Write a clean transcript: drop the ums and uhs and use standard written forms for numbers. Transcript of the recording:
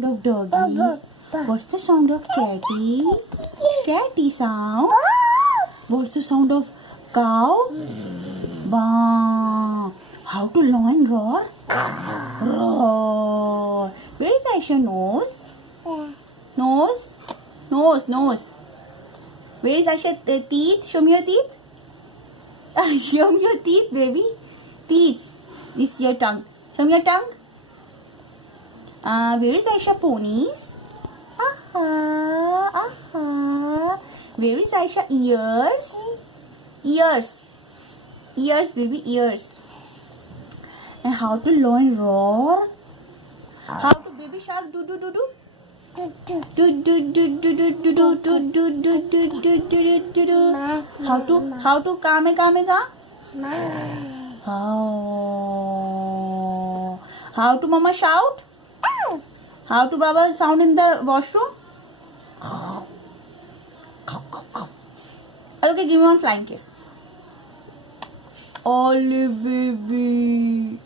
sound of doggy? What's the sound of catty? Catty sound. What's the sound of cow? Bah. How to lion roar? Roar. Where is Aisha nose? Nose? Nose. Where is Aisha teeth? Show me your teeth. Show me your teeth, baby. Teeth. This is your tongue. Show me your tongue. Where is Aisha ponies? Where is Aisha ears? Ears, baby, ears. And how to lion roar? How to baby shark do? How to kame ka? How to mama shout? How to baba sound in the washroom? Okay, give me one flying kiss. Olive baby.